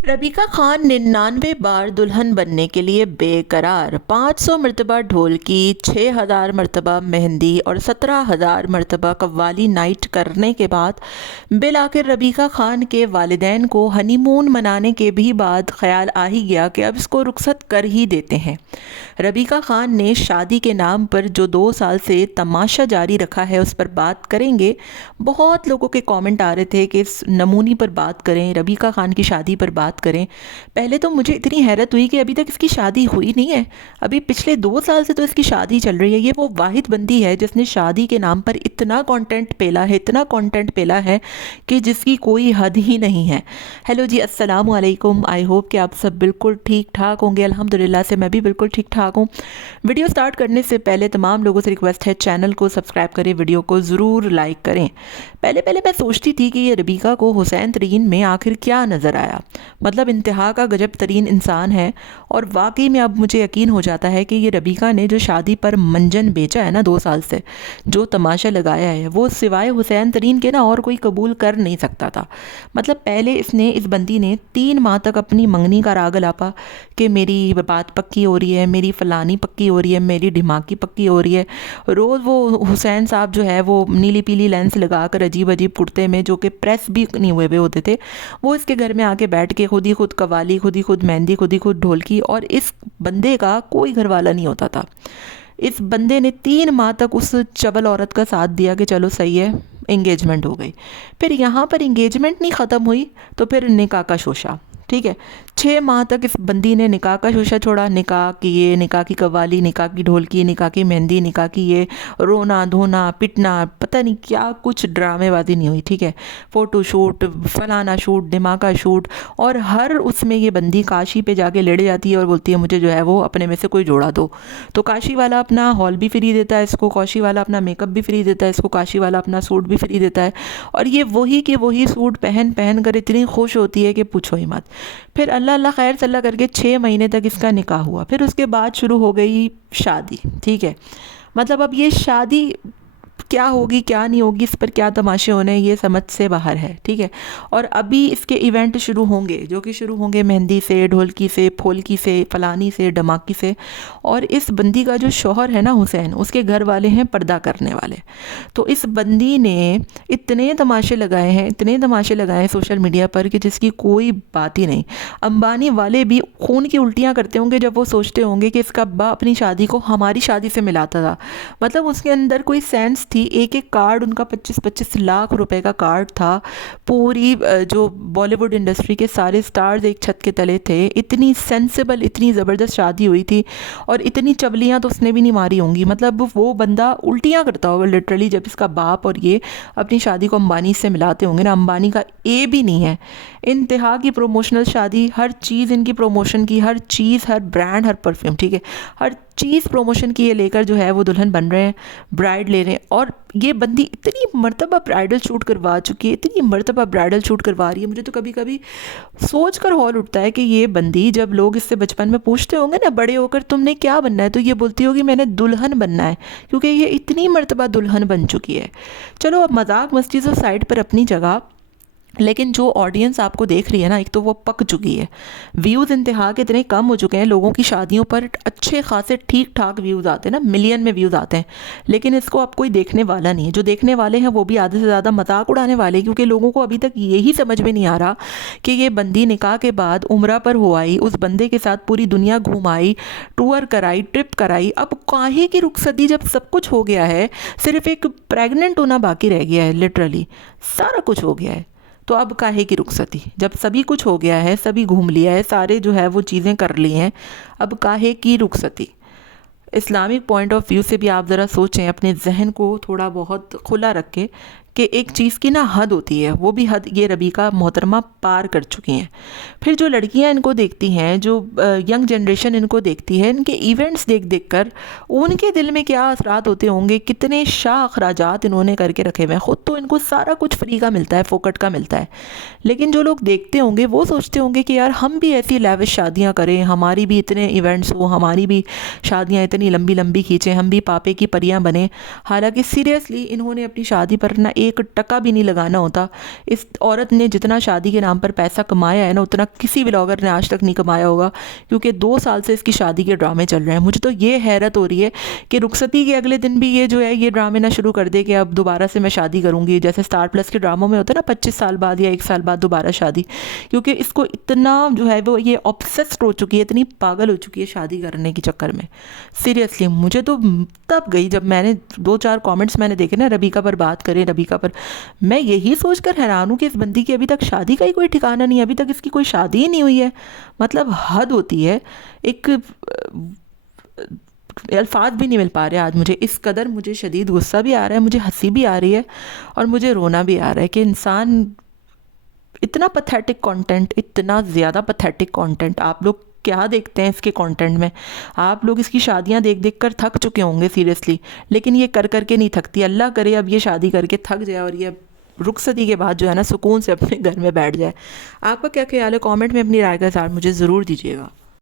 रबीका खान 99 बार दुल्हन बनने के लिए बेकरार। 500 मरतबा ढोलकी, 6000 मरतबा मेहंदी और 17,000 मरतबा कव्वाली नाइट करने के बाद बिल आखिर रबीका खान के वालिदैन को हनीमून मनाने के भी बाद ख्याल आ ही गया कि अब इसको रुखसत कर ही देते हैं। रबीका खान ने शादी के नाम पर जो 2 साल से तमाशा जारी रखा है उस पर बात करेंगे। बहुत लोगों के कमेंट आ रहे थे कि इस नमूनी पर बात करें, रबीका खान की शादी पर बात करें। पहले तो मुझे इतनी हैरत हुई कि अभी तक इसकी शादी हुई नहीं है। अभी पिछले 2 साल से तो इसकी शादी चल रही है। ये वो वाहिद बंदी है जिसने शादी के नाम पर इतना कंटेंट पेला है, इतना कंटेंट पेला है कि जिसकी कोई हद ही नहीं है। हेलो जी, अस्सलाम वालेकुम। आई होप कि आप सब बिल्कुल ठीक ठाक होंगे। अल्हम्दुलिल्लाह से मैं भी बिल्कुल ठीक ठाक हूँ। वीडियो स्टार्ट करने से पहले तमाम लोगों से रिक्वेस्ट है, चैनल को सब्सक्राइब करें, वीडियो को ज़रूर लाइक करें। पहले पहले मैं सोचती थी कि ये रबीका को हुसैन तरीन में आखिर क्या नज़र आया। मतलब इंतहा का गजब तरीन इंसान है। और वाकई में अब मुझे यकीन हो जाता है कि ये रबीका ने जो शादी पर मंजन बेचा है ना 2 साल से, जो तमाशा लगाया है, वो सिवाय हुसैन तरीन के ना और कोई कबूल कर नहीं सकता था। मतलब पहले इस बंदी ने 3 माह तक अपनी मंगनी का राग लापा कि मेरी बात पक्की हो रही है, मेरी फ़लानी पक्की हो रही है, मेरी ढिमाकी पक्की हो रही है। रोज़ वो हुसैन साहब जो है वो नीली पीली लेंस लगा कर अजीब अजीब कुर्ते में, जो कि प्रेस भी नहीं हुए होते थे, वो इसके घर में आके बैठ के खुद ही खुद कवाली, खुद ही खुद मेहंदी, खुद ही खुद ढोलकी। और इस बंदे का कोई घर वाला नहीं होता था। इस बंदे ने 3 माह तक उस चबल औरत का साथ दिया कि चलो सही है, एंगेजमेंट हो गई। फिर यहाँ पर एंगेजमेंट नहीं ख़त्म हुई तो फिर निकाह का शोशा। ठीक है, 6 माह तक इस बंदी ने निकाह का शोशा छोड़ा। निकाह की ये, निकाह की कव्वाली, निकाह की ढोलकी, निकाह की मेहंदी, निकाह की ये रोना धोना पिटना, पता नहीं क्या कुछ ड्रामेबाजी नहीं हुई। ठीक है, फ़ोटो शूट, फलाना शूट, धमाका शूट। और हर उसमें ये बंदी काशी पे जाके लेट जाती है और बोलती है मुझे जो है वो अपने में से कोई जोड़ा दो। तो काशी वाला अपना हॉल भी फ्री देता है इसको, काशी वाला अपना मेकअप भी फ्री देता है इसको, काशी वाला अपना सूट भी फ्री देता है। और ये वही के वही सूट पहन पहन कर इतनी खुश होती है कि पूछो ही मत। फिर अल्लाह अल्लाह खैर सल्ला करके 6 महीने तक इसका निकाह हुआ। फिर उसके बाद शुरू हो गई शादी। ठीक है, मतलब अब ये शादी क्या होगी क्या नहीं होगी, इस पर क्या तमाशे होने, ये समझ से बाहर है। ठीक है, और अभी इसके इवेंट शुरू होंगे, जो कि शुरू होंगे मेहंदी से, ढोलकी से, फोलकी से, फलानी से, धमाकी से। और इस बंदी का जो शौहर है ना हुसैन, उसके घर वाले हैं पर्दा करने वाले। तो इस बंदी ने इतने तमाशे लगाए हैं, इतने तमाशे लगाए हैं सोशल मीडिया पर कि जिसकी कोई बात ही नहीं। अंबानी वाले भी खून की उल्टियाँ करते होंगे जब वो सोचते होंगे कि इसका अब्बा अपनी शादी को हमारी शादी से मिलाता था। मतलब उसके अंदर कोई सेंस थी। एक एक कार्ड उनका 25-25 लाख रुपए का कार्ड था। पूरी जो बॉलीवुड इंडस्ट्री के सारे स्टार्स एक छत के तले थे। इतनी सेंसिबल, इतनी ज़बरदस्त शादी हुई थी। और इतनी चबलियाँ तो उसने भी नहीं मारी होंगी। मतलब वो बंदा उल्टियाँ करता होगा लिटरली जब इसका बाप और ये अपनी शादी को अंबानी से मिलाते होंगे ना। अंबानी का ए भी नहीं है। इंतहा की प्रोमोशनल शादी, हर चीज़ इनकी प्रमोशन की, हर चीज़, हर ब्रांड, हर परफ्यूम, ठीक है, हर चीज़ प्रमोशन की ये लेकर जो है वो दुल्हन बन रहे हैं, ब्राइड ले रहे हैं। और ये बंदी इतनी मर्तबा ब्राइडल शूट करवा चुकी है, इतनी मर्तबा ब्राइडल शूट करवा रही है। मुझे तो कभी कभी सोच कर हौल उठता है कि ये बंदी, जब लोग इससे बचपन में पूछते होंगे ना बड़े होकर तुमने क्या बनना है, तो ये बोलती होगी मैंने दुल्हन बनना है, क्योंकि ये इतनी मर्तबा दुल्हन बन चुकी है। चलो अब मजाक मस्ती तो साइड पर अपनी जगह, लेकिन जो ऑडियंस आपको देख रही है ना, एक तो वो पक चुकी है। व्यूज़ इंतहा के इतने कम हो चुके हैं। लोगों की शादियों पर अच्छे खासे ठीक ठाक व्यूज़ आते हैं ना, मिलियन में व्यूज़ आते हैं, लेकिन इसको अब कोई देखने वाला नहीं है। जो देखने वाले हैं वो भी आधे से ज़्यादा मजाक उड़ाने वाले, क्योंकि लोगों को अभी तक यही समझ में नहीं आ रहा कि ये बंदी निकाह के बाद उम्रा पर हो आई, उस बंदे के साथ पूरी दुनिया घुमाई, टूर कराई, ट्रिप कराई। अब काहे की रुखसती जब सब कुछ हो गया है, सिर्फ एक प्रेग्नेंट होना बाकी रह गया है। लिटरली सारा कुछ हो गया है, तो अब काहे की रुखसती? जब सभी कुछ हो गया है, सभी घूम लिया है, सारे जो है वो चीज़ें कर ली हैं, अब काहे की रुखसती? इस्लामिक पॉइंट ऑफ व्यू से भी आप ज़रा सोचें, अपने जहन को थोड़ा बहुत खुला रख के, कि एक चीज़ की ना हद होती है। वो भी हद ये रबीका मोहतरमा पार कर चुकी हैं। फिर जो लड़कियां इनको देखती हैं, जो यंग जनरेशन इनको देखती है, इनके इवेंट्स देख देख कर उनके दिल में क्या असरात होते होंगे, कितने शाह अखराजात इन्होंने करके रखे हुए हैं। ख़ुद तो इनको सारा कुछ फ्री का मिलता है, फोकट का मिलता है, लेकिन जो लोग देखते होंगे वो सोचते होंगे कि यार हम भी ऐसी लैविश शादियाँ करें, हमारी भी इतने इवेंट्स हो, हमारी भी शादियाँ इतनी लंबी लंबी खींचें, हम भी पापे की परियाँ बने। हालांकि सीरियसली इन्होंने अपनी शादी पर ना एक टका भी नहीं लगाना होता। इस औरत ने जितना शादी के नाम पर पैसा कमाया है ना, उतना किसी व्लॉगर ने आज तक नहीं कमाया होगा, क्योंकि 2 साल से इसकी शादी के ड्रामे चल रहे हैं। मुझे तो ये हैरत हो रही है कि रुखसती के अगले दिन भी ये जो है ये ड्रामे ना शुरू कर दे कि अब दोबारा से मैं शादी करूँगी, जैसे स्टार प्लस के ड्रामों में होता है ना 25 साल बाद या 1 साल बाद दोबारा शादी। क्योंकि इसको इतना जो है वो ये ऑब्सेस्ड हो चुकी है, इतनी पागल हो चुकी है शादी करने के चक्कर में। सीरियसली मुझे तो तब गई जब मैंने 2-4 कमेंट्स मैंने देखे ना, रबीका पर बात करें, रबीका पर, मैं यही सोचकर हैरान हूँ कि इस बंदी की अभी तक शादी का ही कोई ठिकाना नहीं है, अभी तक इसकी कोई शादी ही नहीं हुई है। मतलब हद होती है। एक अल्फाज भी नहीं मिल पा रहे आज मुझे, इस कदर मुझे शदीद गुस्सा भी आ रहा है, मुझे हंसी भी आ रही है और मुझे रोना भी आ रहा है कि इंसान इतना पथेटिक कंटेंट, इतना ज़्यादा पथेटिक कंटेंट। आप लोग क्या देखते हैं इसके कंटेंट में? आप लोग इसकी शादियां देख देख कर थक चुके होंगे सीरियसली, लेकिन ये कर करके नहीं थकती। अल्लाह करे अब ये शादी करके थक जाए और ये रुखसती के बाद जो है ना सुकून से अपने घर में बैठ जाए। आपका क्या ख्याल है? कमेंट में अपनी राय का इज़हार मुझे ज़रूर दीजिएगा।